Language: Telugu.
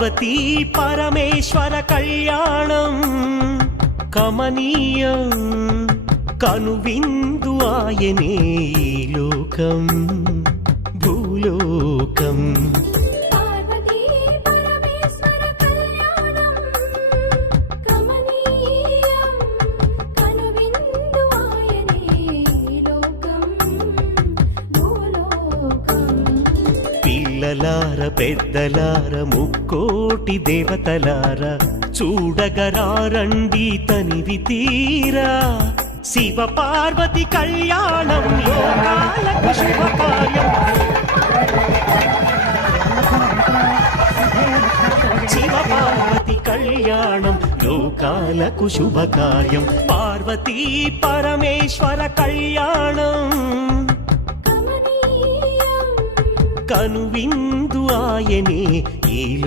పార్వతీ పరమేశ్వర కళ్యాణం కమనీయం కనువిందు ఆయనే ఈ లోకం భూలోకం పిల్లలార పెద్దలార ముక్కోటి దేవతలార చూడగరారండి తనివి తీరా శివ పార్వతి కళ్యాణం లోకాలకు శుభకార్యం శివ పార్వతి కళ్యాణం లోకాలకు శుభకార్యం పార్వతీ పరమేశ్వర కళ్యాణం కనువిందు ఆయనే ఈలో